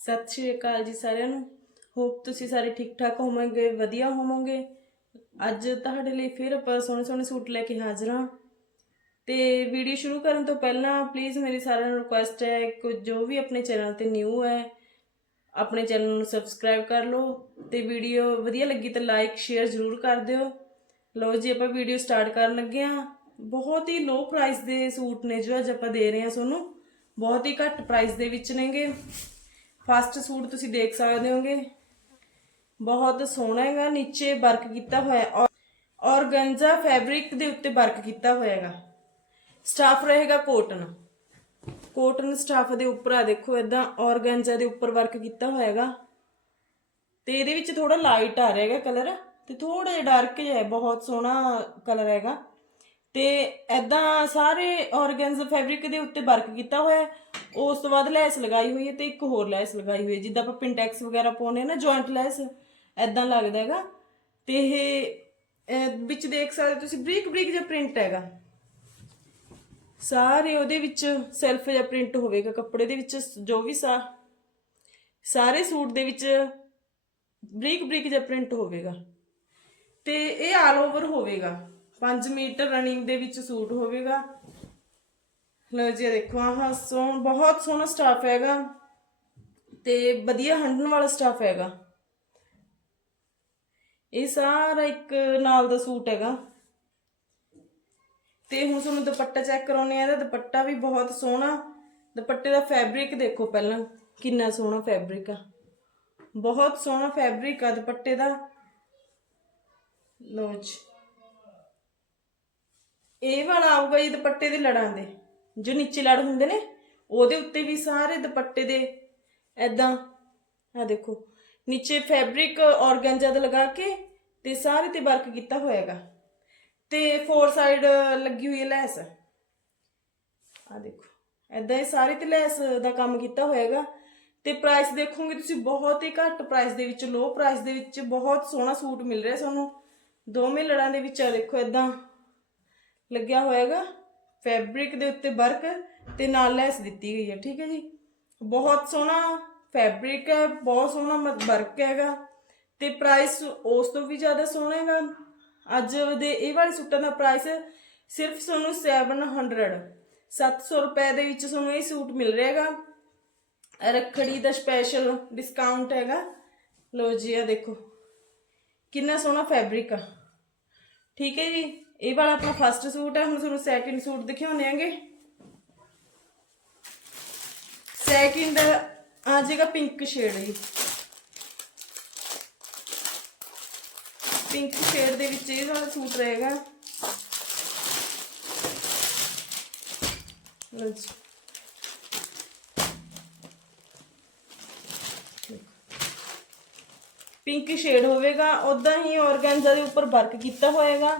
ਸਤਿ ਸ਼੍ਰੀ ਅਕਾਲ ਜੀ ਸਾਰਿਆਂ ਨੂੰ। ਹੋਪ ਤੁਸੀਂ ਸਾਰੇ ਠੀਕ ਠਾਕ ਹੋਵੋਗੇ, ਵਧੀਆ ਹੋਵੋਗੇ। ਅੱਜ ਤੁਹਾਡੇ ਲਈ ਫਿਰ ਆਪਾਂ ਸੋਹਣੇ ਸੋਹਣੇ ਸੂਟ ਲੈ ਕੇ ਹਾਜ਼ਰ ਹਾਂ। ਤੇ ਵੀਡੀਓ ਸ਼ੁਰੂ ਕਰਨ ਤੋਂ ਪਹਿਲਾਂ ਪਲੀਜ਼ ਮੇਰੀ ਸਾਰਿਆਂ ਨੂੰ ਰਿਕੁਐਸਟ ਹੈ ਕਿ ਜੋ ਵੀ ਆਪਣੇ ਚੈਨਲ ਤੇ ਨਿਊ ਹੈ, ਆਪਣੇ ਚੈਨਲ ਨੂੰ ਸਬਸਕ੍ਰਾਈਬ ਕਰ ਲਓ ਤੇ ਵੀਡੀਓ ਵਧੀਆ ਲੱਗੀ ਤਾਂ ਲਾਈਕ ਸ਼ੇਅਰ ਜ਼ਰੂਰ ਕਰ ਦਿਓ। ਲਓ ਜੀ ਆਪਾਂ ਵੀਡੀਓ ਸਟਾਰਟ ਕਰਨ ਲੱਗੇ ਹਾਂ। ਬਹੁਤ ਹੀ ਲੋ ਪ੍ਰਾਈਸ ਦੇ ਸੂਟ ਨੇ ਜੋ ਅੱਜ ਆਪਾਂ ਦੇ ਰਹੇ ਹਾਂ ਤੁਹਾਨੂੰ। ਬਹੁਤ ਹੀ ਘੱਟ ਪ੍ਰਾਈਸ ਦੇ ਵਿੱਚ ਨੇਗੇ। ਫਸਟ ਸੂਟ ਤੁਸੀਂ ਦੇਖ ਸਕਦੇ ਹੋਗੇ। ਬਹੁਤ ਸੋਹਣਾ ਹੈਗਾ, ਨੀਚੇ ਵਰਕ ਕੀਤਾ ਹੋਇਆ ਹੈ। ਔਰਗੰਜ਼ਾ ਫੈਬਰਿਕ ਦੇ ਉੱਤੇ ਵਰਕ ਕੀਤਾ ਹੋਇਆ ਹੈਗਾ। ਸਟਾਫ ਰਹੇਗਾ ਕੋਟਨ ਕੋਟਨ ਸਟਾਫ ਦੇ ਉੱਪਰ ਆ, ਦੇਖੋ ਇਦਾਂ ਔਰਗੰਜ਼ਾ ਦੇ ਉੱਪਰ ਵਰਕ ਕੀਤਾ ਹੋਇਆ ਹੈਗਾ। ਤੇ ਇਹਦੇ ਵਿੱਚ ਥੋੜਾ ਲਾਈਟ ਆ ਰਿਹਾ ਹੈਗਾ ਕਲਰ ਤੇ ਥੋੜਾ ਜਿਹਾ ਡਾਰਕ ਜਿਹਾ ਹੈ, ਬਹੁਤ ਸੋਹਣਾ ਕਲਰ ਹੈਗਾ। ਤੇ ਐਦਾਂ ਸਾਰੇ ਔਰਗੈਂਜ਼ਾ ਫੈਬਰਿਕ ਦੇ ਉੱਤੇ ਵਰਕ ਕੀਤਾ ਹੋਇਆ ਉਸ ਤੋਂ ਬਾਅਦ ਲੈਸ ਲਗਾਈ ਹੋਈ ਹੈ ਤੇ ਇੱਕ ਹੋਰ ਲੈਸ ਲਗਾਈ ਹੋਈ ਹੈ। ਜਿੱਦਾਂ ਆਪਾਂ ਪਿੰਟੈਕਸ ਵਗੈਰਾ ਪਾਉਨੇ ਨਾ ਜੁਆਇੰਟ ਲੈਸ ਐਦਾਂ ਲੱਗਦਾ ਹੈਗਾ। ਤੇ ਇਹ ਵਿੱਚ ਦੇਖ ਸਕਦੇ ਤੁਸੀਂ, ਬਰੀਕ ਬਰੀਕ ਜਿਹਾ ਪ੍ਰਿੰਟ ਹੈਗਾ। ਸਾਰੇ ਉਹਦੇ ਵਿੱਚ ਸੈਲਫ ਜਿਹਾ ਪ੍ਰਿੰਟ ਹੋਵੇਗਾ। ਕੱਪੜੇ ਦੇ ਵਿੱਚ ਜੋ ਵੀ ਸਾ, ਸਾਰੇ ਸੂਟ ਦੇ ਵਿੱਚ ਬਰੀਕ ਬਰੀਕ ਜਿਹਾ ਪ੍ਰਿੰਟ ਹੋਵੇਗਾ। ਤੇ ਇਹ ਆਲ ਓਵਰ ਹੋਵੇਗਾ। 5 ਮੀਟਰ ਰਨਿੰਗ ਦੇ ਵਿੱਚ ਸੂਟ ਹੋਵੇਗਾ। ਲੋ ਜੀ, ਇਹ ਦੇਖੋ, ਆਹ ਸੋਹਣ, ਬਹੁਤ ਸੋਹਣਾ ਸਟਾਫ ਹੈਗਾ ਤੇ ਵਧੀਆ ਹੰਡਣ ਵਾਲਾ ਸਟਾਫ ਹੈਗਾ। ਇਹ ਸਾਰਾ ਇੱਕ ਨਾਲ ਦਾ ਸੂਟ ਹੈਗਾ। ਤੇ ਹੁਣ ਤੁਹਾਨੂੰ ਦੁਪੱਟਾ ਚੈੱਕ ਕਰਾਉਨੇ ਆ ਇਹਦਾ ਦੁਪੱਟਾ ਵੀ ਬਹੁਤ ਸੋਹਣਾ। ਦੁਪੱਟੇ ਦਾ ਫੈਬਰਿਕ ਦੇਖੋ ਪਹਿਲਾਂ, ਕਿੰਨਾ ਸੋਹਣਾ ਫੈਬਰਿਕ ਆ। ਬਹੁਤ ਸੋਹਣਾ ਫੈਬਰਿਕ ਆ ਦੁਪੱਟੇ ਦਾ। ਲੋ ਜੀ। ਇਹ ਵਾਲਾ ਆਊਗਾ ਜੀ ਦੁਪੱਟੇ ਦੇ ਲੜਾਂ ਦੇ। ਜੋ ਨੀਚੇ ਲੜ ਹੁੰਦੇ ਨੇ, ਉਹਦੇ ਉੱਤੇ ਵੀ ਸਾਰੇ ਦੁਪੱਟੇ ਦੇ ਐਦਾਂ ਆ ਦੇਖੋ, ਨੀਚੇ ਫੈਬਰਿਕ ਔਰਗੈਂਜਾ ਦਾ ਲਗਾ ਕੇ ਤੇ ਸਾਰੇ ਤੇ ਵਰਕ ਕੀਤਾ ਹੋਇਆਗਾ। ਤੇ ਫੋਰ ਸਾਈਡ ਲੱਗੀ ਹੋਈ ਹੈ ਲੈਸ। ਆ ਦੇਖੋ ਐਦਾਂ ਇਹ ਸਾਰੇ ਤੇ ਲੈਸ ਦਾ ਕੰਮ ਕੀਤਾ ਹੋਇਆਗਾ। ਤੇ ਪ੍ਰਾਈਸ ਦੇਖੋਗੇ ਤੁਸੀਂ ਬਹੁਤ ਹੀ ਘੱਟ ਪ੍ਰਾਈਸ ਦੇ ਵਿੱਚ ਲੋ ਪ੍ਰਾਈਸ ਦੇ ਵਿੱਚ ਬਹੁਤ ਸੋਹਣਾ ਸੂਟ ਮਿਲ ਰਿਹਾ ਤੁਹਾਨੂੰ ਦੋਵੇਂ ਲੜਾਂ ਦੇ ਵਿੱਚ ਆ ਦੇਖੋ ਐਦਾਂ ਲੱਗਿਆ ਹੋਇਆਗਾ। ਫੈਬਰਿਕ ਦੇ ਉੱਤੇ ਵਰਕ ਤੇ ਨਾਲ ਲੈਸ ਦਿੱਤੀ ਗਈ ਹੈ, ਠੀਕ ਹੈ ਜੀ? ਬਹੁਤ ਸੋਹਣਾ ਫੈਬਰਿਕ ਹੈ, ਬਹੁਤ ਸੋਹਣਾ ਵਰਕ ਹੈਗਾ ਤੇ ਪ੍ਰਾਈਸ ਉਸ ਤੋਂ ਵੀ ਜ਼ਿਆਦਾ ਸੋਹਣਾ ਹੈਗਾ। ਅੱਜ ਦੇ ਇਹ ਵਾਲੇ ਸੂਟਾਂ ਦਾ ਪ੍ਰਾਈਸ ਸਿਰਫ ਤੁਹਾਨੂੰ 700 700 ਰੁਪਏ ਦੇ ਵਿੱਚ ਤੁਹਾਨੂੰ ਇਹ ਸੂਟ ਮਿਲ ਰਿਹਾ ਹੈਗਾ। ਰੱਖੜੀ ਦਾ ਸਪੈਸ਼ਲ ਡਿਸਕਾਊਂਟ ਹੈਗਾ। ਲੋ ਜੀ ਆ ਦੇਖੋ। ਕਿੰਨਾ ਸੋਹਣਾ ਫੈਬਰਿਕ ਆ। ਠੀਕ ਹੈ ਜੀ? ਇਹ ਵਾਲਾ ਆਪਣਾ ਫਸਟ ਸੂਟ ਹੈ ਹੁਣ ਤੁਹਾਨੂੰ ਸੈਕਿੰਡ ਸੂਟ ਦਿਖਾਉਂਦੇ ਆਂਗੇ। ਸੈਕਿੰਡ ਆ ਜਾਏਗਾ ਪਿੰਕ ਸ਼ੇਡ ਜੀ। ਪਿੰਕ ਸ਼ੇਡ ਦੇ ਵਿੱਚ ਇਹ ਵਾਲਾ ਸੂਟ ਰਹੇਗਾ। ਲਓ ਜੀ। ਪਿੰਕ ਸ਼ੇਡ ਹੋਵੇਗਾ ਉਦਾਂ ਹੀ ਔਰਗੈਂਜ਼ਾ ਦੇ ਉੱਪਰ ਵਰਕ ਕੀਤਾ ਹੋਏਗਾ।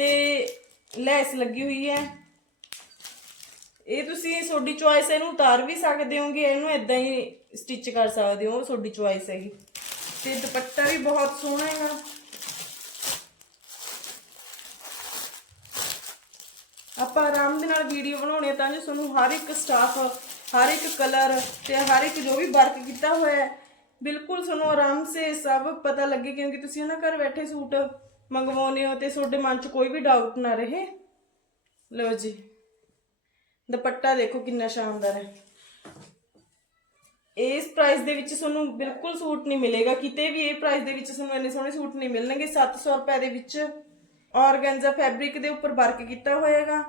ਤੇ ਲੈਸ ਲੱਗੀ ਹੋਈ ਹੈ। ਇਹ ਤੁਸੀਂ ਤੁਹਾਡੀ ਚੁਆਇਸ ਇਹਨੂੰ ਉਤਾਰ ਵੀ ਸਕਦੇ ਹੋਗੇ, ਇਹਨੂੰ ਇਦਾਂ ਹੀ ਸਟਿਚ ਕਰ ਸਕਦੇ ਹੋ, ਤੁਹਾਡੀ ਚੁਆਇਸ ਹੈਗੀ। ਤੇ ਦੁਪੱਟਾ ਵੀ ਬਹੁਤ ਸੋਹਣਾ ਹੈਗਾ। ਆਪਾਂ ਆਰਾਮ ਦੇ ਨਾਲ ਵੀਡੀਓ ਬਣਾਉਣੇ ਹੈ, ਤਾਂ ਜੋ ਤੁਹਾਨੂੰ ਹਰ ਇੱਕ ਸਟਾਫ ਹਰ ਇੱਕ ਕਲਰ ਤੇ ਹਰ ਇੱਕ ਜੋ ਵੀ ਵਰਕ ਕੀਤਾ ਹੋਇਆ ਹੈ, ਬਿਲਕੁਲ ਤੁਹਾਨੂੰ ਆਰਾਮ ਸੇ ਸਭ ਪਤਾ ਲੱਗੇ, ਕਿਉਂਕਿ ਤੁਸੀਂ ਉਹਨਾਂ ਘਰ ਬੈਠੇ ਸੂਟ ਮੰਗਵਾਉਂਦੇ ਹੋ ਤੇ ਤੁਹਾਡੇ ਮਨ 'ਚ ਕੋਈ ਵੀ ਡਾਊਟ ਨਾ ਰਹੇ? ਲਓ ਜੀ, ਦੁਪੱਟਾ ਦੇਖੋ ਕਿੰਨਾ ਸ਼ਾਨਦਾਰ ਹੈ। ਇਸ ਪ੍ਰਾਈਸ ਦੇ ਵਿੱਚ ਤੁਹਾਨੂੰ ਬਿਲਕੁਲ ਸੂਟ ਨਹੀਂ ਮਿਲੇਗਾ, ਕਿਤੇ ਵੀ ਇਹ ਪ੍ਰਾਈਸ ਦੇ ਵਿੱਚ ਤੁਹਾਨੂੰ ਇੰਨੇ ਸੋਹਣੇ ਸੂਟ ਨਹੀਂ ਮਿਲਣਗੇ। 700 ਰੁਪਏ ਦੇ ਵਿੱਚ ਔਰਗੈਂਜ਼ਾ ਫੈਬਰਿਕ ਦੇ ਉੱਪਰ ਵਰਕ ਕੀਤਾ ਹੋਏਗਾ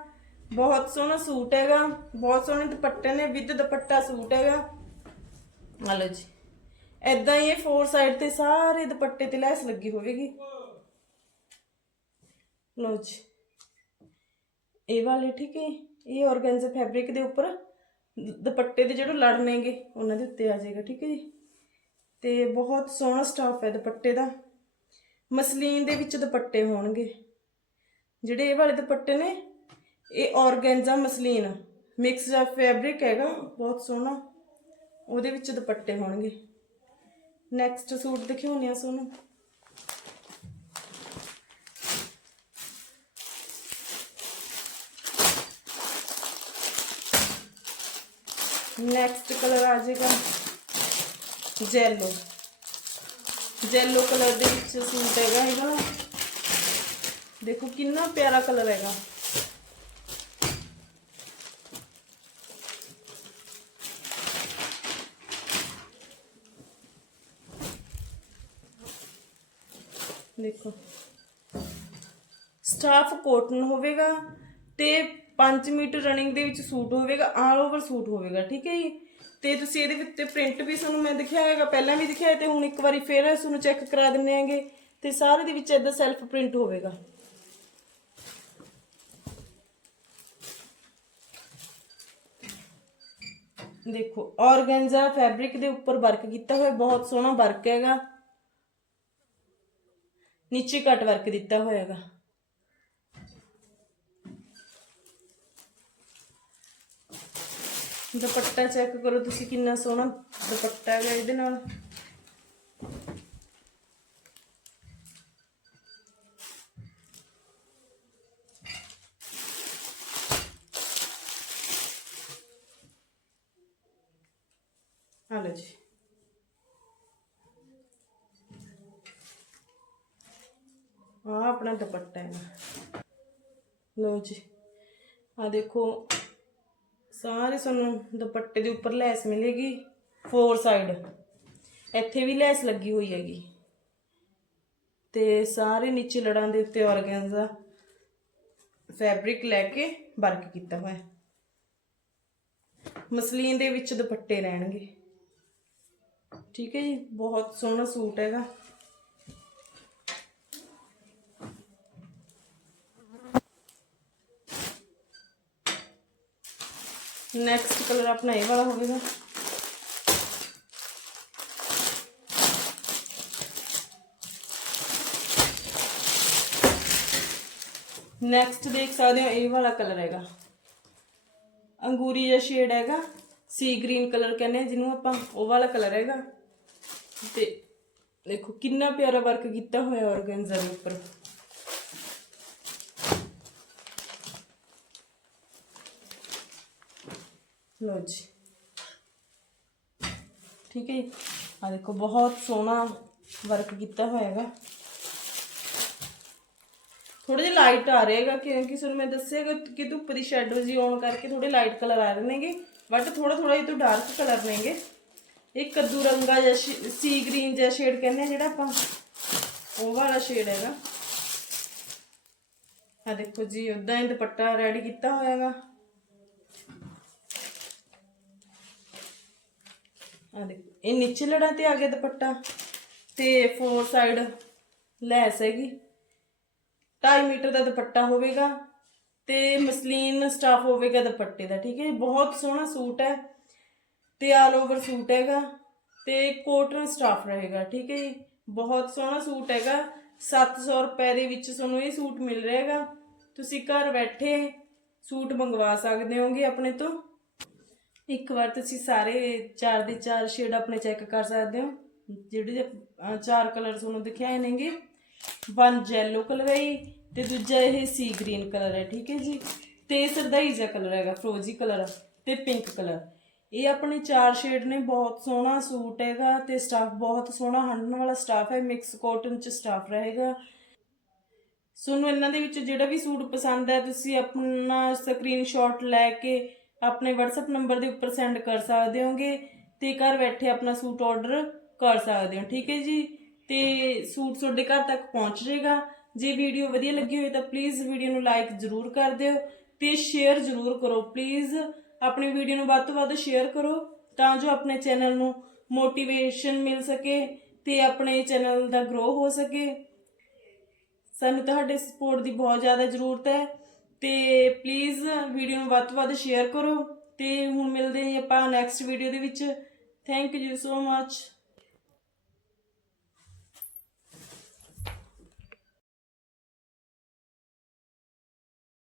ਬਹੁਤ ਸੋਹਣਾ ਸੂਟ ਹੈਗਾ, ਬਹੁਤ ਸੋਹਣੇ ਦੁਪੱਟੇ ਨੇ ਵਿਦ ਦੁਪੱਟਾ ਸੂਟ ਹੈਗਾ। ਆ ਲਓ ਜੀ ਐਦਾਂ ਹੀ ਇਹ ਫੋਰ ਸਾਈਡ ਤੇ ਸਾਰੇ ਦੁਪੱਟੇ ਤੇ ਲੈਸ ਲੱਗੀ ਹੋਵੇਗੀ। ਲਓ ਜੀ। ਇਹ ਵਾਲੇ, ਠੀਕ ਹੈ ਇਹ ਔਰਗੈਂਜ਼ਾ ਫੈਬਰਿਕ ਦੇ ਉੱਪਰ ਦੁਪੱਟੇ ਦੇ ਜਿਹੜੇ ਲੜਨੇਗੇ ਉਹਨਾਂ ਦੇ ਉੱਤੇ ਆ ਜਾਏਗਾ, ਠੀਕ ਹੈ ਜੀ? ਤੇ ਬਹੁਤ ਸੋਹਣਾ ਸਟਾਫ ਹੈ ਦੁਪੱਟੇ ਦਾ। ਮਸਲੀਨ ਦੇ ਵਿੱਚ ਦੁਪੱਟੇ ਹੋਣਗੇ। ਜਿਹੜੇ ਇਹ ਵਾਲੇ ਦੁਪੱਟੇ ਨੇ, ਇਹ ਔਰਗੈਂਜ਼ਾ ਮਸਲੀਨ ਮਿਕਸ ਦਾ ਫੈਬਰਿਕ ਹੈਗਾ, ਬਹੁਤ ਸੋਹਣਾ। ਉਹਦੇ ਵਿੱਚ ਦੁਪੱਟੇ ਹੋਣਗੇ। ਨੈਕਸਟ ਸੂਟ ਦਿਖਾਉਂਦੇ ਆ ਤੁਹਾਨੂੰ। ਨੈਕਸਟ ਕਲਰ ਆ ਜਾਏਗਾ ਜੈਲੋ ਜੈਲੋ ਕਲਰ ਦੇ ਵਿੱਚ ਸੂਟ ਹੈਗਾ ਇਹ ਵਾਲਾ ਦੇਖੋ ਕਿੰਨਾ ਪਿਆਰਾ ਕਲਰ ਹੈਗਾ ਦੇਖੋ ਸਟਾਫ ਕੋਟਨ ਹੋਵੇਗਾ ਤੇ 5 ਮੀਟਰ ਰਨਿੰਗ ਦੇ ਵਿੱਚ ਸੂਟ ਹੋਵੇਗਾ ਆਲ ਓਵਰ ਸੂਟ ਹੋਵੇਗਾ, ਠੀਕ ਹੈ ਜੀ? ਤੇ ਤੁਸੀਂ ਇਹਦੇ ਉੱਤੇ ਪ੍ਰਿੰਟ ਵੀ ਤੁਹਾਨੂੰ ਮੈਂ ਦਿਖਾਇਆ ਹੈਗਾ, ਪਹਿਲਾਂ ਵੀ ਦਿਖਾਇਆ ਤੇ ਹੁਣ ਇੱਕ ਵਾਰੀ ਫੇਰ ਤੁਹਾਨੂੰ ਚੈੱਕ ਕਰਾ ਦਿੰਨੇ ਆਂਗੇ ਤੇ ਸਾਰੇ ਦੇ ਵਿੱਚ ਇਦਾਂ ਸੈਲਫ ਪ੍ਰਿੰਟ ਹੋਵੇਗਾ। ਦੇਖੋ, ਔਰਗੈਂਜ਼ਾ ਫੈਬਰਿਕ ਦੇ ਉੱਪਰ ਵਰਕ ਕੀਤਾ ਹੋਇਆ, ਬਹੁਤ ਸੋਹਣਾ ਵਰਕ ਹੈਗਾ। ਨੀਚੇ ਕੱਟ ਵਰਕ ਦਿੱਤਾ ਹੋਇਆ ਹੈਗਾ। ਦੁਪੱਟਾ ਚੈੱਕ ਕਰੋ ਤੁਸੀਂ ਕਿੰਨਾ ਸੋਹਣਾ ਦੁਪੱਟਾ ਹੈਗਾ ਇਹਦੇ ਨਾਲ। ਆ ਲਓ ਜੀ। ਆ ਆਪਣਾ ਦੁਪੱਟਾ ਹੈ ਲਓ ਜੀ। ਆ ਦੇਖੋ ਸਾਰੇ ਤੁਹਾਨੂੰ ਦੁਪੱਟੇ ਦੇ ਉੱਪਰ ਲੈਸ ਮਿਲੇਗੀ ਫੋਰ ਸਾਈਡ ਇੱਥੇ ਵੀ ਲੈਸ ਲੱਗੀ ਹੋਈ ਹੈਗੀ। ਤੇ ਸਾਰੇ ਨੀਚੇ ਲੜਾਂ ਦੇ ਉੱਤੇ ਔਰਗੈਂਜ਼ਾ ਫੈਬਰਿਕ ਲੈ ਕੇ ਵਰਕ ਕੀਤਾ ਹੋਇਆ ਮਸਲੀਨ ਦੇ ਵਿੱਚ ਦੁਪੱਟੇ ਰਹਿਣਗੇ। ਠੀਕ ਹੈ ਜੀ, ਬਹੁਤ ਸੋਹਣਾ ਸੂਟ ਹੈਗਾ। ਨੈਕਸਟ ਕਲਰ ਆਪਣਾ ਇਹ ਵਾਲਾ ਹੋਵੇਗਾ। ਨੈਕਸਟ ਦੇਖ ਸਕਦੇ ਹੋ, ਇਹ ਵਾਲਾ ਕਲਰ ਹੈਗਾ। ਅੰਗੂਰੀ ਜਿਹਾ ਸ਼ੇਡ ਹੈਗਾ ਸੀ ਗ੍ਰੀਨ ਕਲਰ ਕਹਿੰਦੇ ਜਿਹਨੂੰ ਆਪਾਂ ਉਹ ਵਾਲਾ ਕਲਰ ਹੈਗਾ। ਤੇ ਦੇਖੋ, ਕਿੰਨਾ ਪਿਆਰਾ ਵਰਕ ਕੀਤਾ ਹੋਇਆ ਔਰਗੈਂਜ਼ਾ ਦੇ ਉੱਪਰ। ਲੋ ਜੀ। ਠੀਕ ਹੈ ਆ ਦੇਖੋ, ਬਹੁਤ ਸੋਹਣਾ ਵਰਕ ਕੀਤਾ ਹੋਇਆ ਹੈਗਾ ਥੋੜੇ ਜਿਹਾ ਲਾਈਟ ਆ ਰਹੇਗਾ ਕਿਉਂਕਿ ਸਾਨੂੰ ਮੈਂ ਦੱਸਿਆ ਕਿ ਧੁੱਪ ਦੀ ਸ਼ੈਡੋ ਜੀ ਆਉਣ ਕਰਕੇ ਥੋੜੇ ਲਾਈਟ ਕਲਰ ਆ ਰਹੇ ਨੇਗੇ। ਬਟ ਥੋੜਾ ਥੋੜਾ ਇਹ ਤੋਂ ਡਾਰਕ ਕਲਰ ਨੇਗੇ। ਇਹ ਕੱਦੂ ਰੰਗਾ ਜਾਂ ਸੀ ਗ੍ਰੀਨ ਜਿਹਾ ਸ਼ੇਡ ਕਹਿੰਦੇ ਆ ਜਿਹੜਾ ਆਪਾਂ, ਉਹ ਵਾਲਾ ਸ਼ੇਡ ਹੈਗਾ। ਆ ਦੇਖੋ ਜੀ ਉਦਾਂ ਹੀ ਦੁਪੱਟਾ ਰੈਡੀ ਕੀਤਾ ਹੋਇਆ ਆ ਦੇਖੋ, ਇਹ ਨੀਚੇ ਲੜਾਂ ਤੇ ਆ ਗਿਆ ਦੁਪੱਟਾ ਤੇ ਫੋਰ ਸਾਈਡ ਲੈਸ ਹੈਗੀ। 2.5 ਮੀਟਰ ਦਾ ਦੁਪੱਟਾ ਹੋਵੇਗਾ ਤੇ ਮਸਲੀਨ ਸਟਾਫ ਹੋਵੇਗਾ ਦੁਪੱਟੇ ਦਾ, ਠੀਕ ਹੈ ਜੀ? ਬਹੁਤ ਸੋਹਣਾ ਸੂਟ ਹੈ ਤੇ ਆਲ ਓਵਰ ਸੂਟ ਹੈਗਾ ਤੇ ਕੋਟਨ ਸਟਾਫ ਰਹੇਗਾ, ਠੀਕ ਹੈ ਜੀ? ਬਹੁਤ ਸੋਹਣਾ ਸੂਟ ਹੈਗਾ। 700 ਰੁਪਏ ਦੇ ਵਿੱਚ ਤੁਹਾਨੂੰ ਇਹ ਸੂਟ ਮਿਲ ਰਿਹਾ ਹੈਗਾ ਤੁਸੀਂ ਘਰ ਬੈਠੇ ਸੂਟ ਮੰਗਵਾ ਸਕਦੇ ਹੋਗੇ ਆਪਣੇ ਤੋਂ। ਇੱਕ ਵਾਰ ਤੁਸੀਂ ਸਾਰੇ ਚਾਰ ਦੇ ਚਾਰ ਸ਼ੇਡ ਆਪਣੇ ਚੈੱਕ ਕਰ ਸਕਦੇ ਹੋ। ਜਿਹੜੇ ਅਹ, ਚਾਰ ਕਲਰ ਤੁਹਾਨੂੰ ਦਿਖਾਏ ਨੇਗੇ। ਵਨ ਜੈਲੋ ਕਲਰ ਹੈ ਜੀ, ਤੇ ਦੂਜਾ ਇਹ ਸੀ ਗ੍ਰੀਨ ਕਲਰ ਹੈ ਠੀਕ ਹੈ ਜੀ। ਤੇ ਸਰਦਾਈ ਜਿਹਾ ਕਲਰ ਹੈਗਾ ਫਰੋਜ਼ੀ ਕਲਰ ਤੇ ਪਿੰਕ ਕਲਰ ਇਹ ਆਪਣੇ ਚਾਰ ਸ਼ੇਡ ਨੇ ਬਹੁਤ ਸੋਹਣਾ ਸੂਟ ਹੈਗਾ ਤੇ ਸਟਾਫ ਬਹੁਤ ਸੋਹਣਾ ਹੰਢਣ ਵਾਲਾ ਸਟਾਫ ਹੈ ਮਿਕਸ ਕਾਟਨ ਚ ਸਟਾਫ ਰਹੇਗਾ। ਤੁਹਾਨੂੰ ਇਹਨਾਂ ਦੇ ਵਿੱਚ ਜਿਹੜਾ ਵੀ ਸੂਟ ਪਸੰਦ ਹੈ ਤੁਸੀਂ ਆਪਣਾ ਸਕਰੀਨਸ਼ਾਟ ਲੈ ਕੇ ਆਪਣੇ WhatsApp ਨੰਬਰ ਦੇ ਉੱਪਰ ਸੈਂਡ ਕਰ ਸਕਦੇ ਹੋਗੇ ਤੇ ਘਰ ਬੈਠੇ ਆਪਣਾ ਸੂਟ ਆਰਡਰ ਕਰ ਸਕਦੇ ਹੋ, ਠੀਕ ਹੈ ਜੀ? ਤੇ ਸੂਟ ਤੁਹਾਡੇ ਘਰ ਤੱਕ ਪਹੁੰਚ ਜਾਏਗਾ। ਜੇ ਵੀਡੀਓ ਵਧੀਆ ਲੱਗੀ ਹੋਵੇ ਤਾਂ ਪਲੀਜ਼ ਵੀਡੀਓ ਨੂੰ ਲਾਈਕ ਜ਼ਰੂਰ ਕਰ ਦਿਓ ਤੇ ਸ਼ੇਅਰ ਜ਼ਰੂਰ ਕਰੋ ਪਲੀਜ਼ ਆਪਣੀ ਵੀਡੀਓ ਨੂੰ ਵੱਧ ਤੋਂ ਵੱਧ ਸ਼ੇਅਰ ਕਰੋ ਤਾਂ ਜੋ ਆਪਣੇ ਚੈਨਲ ਨੂੰ ਮੋਟੀਵੇਸ਼ਨ ਮਿਲ ਸਕੇ ਤੇ ਆਪਣੇ ਚੈਨਲ ਦਾ ਗਰੋ ਹੋ ਸਕੇ। ਸਾਨੂੰ ਤੁਹਾਡੇ ਸਪੋਰਟ ਦੀ ਬਹੁਤ ਜ਼ਿਆਦਾ ਜ਼ਰੂਰਤ ਹੈ। ਤੇ ਪਲੀਜ਼ ਵੀਡੀਓ ਨੂੰ ਵੱਧ ਤੋਂ ਵੱਧ ਸ਼ੇਅਰ ਕਰੋ ਤੇ ਹੁਣ ਮਿਲਦੇ ਹਾਂ ਆਪਾਂ ਨੈਕਸਟ ਵੀਡੀਓ ਦੇ ਵਿੱਚ। Thank you so much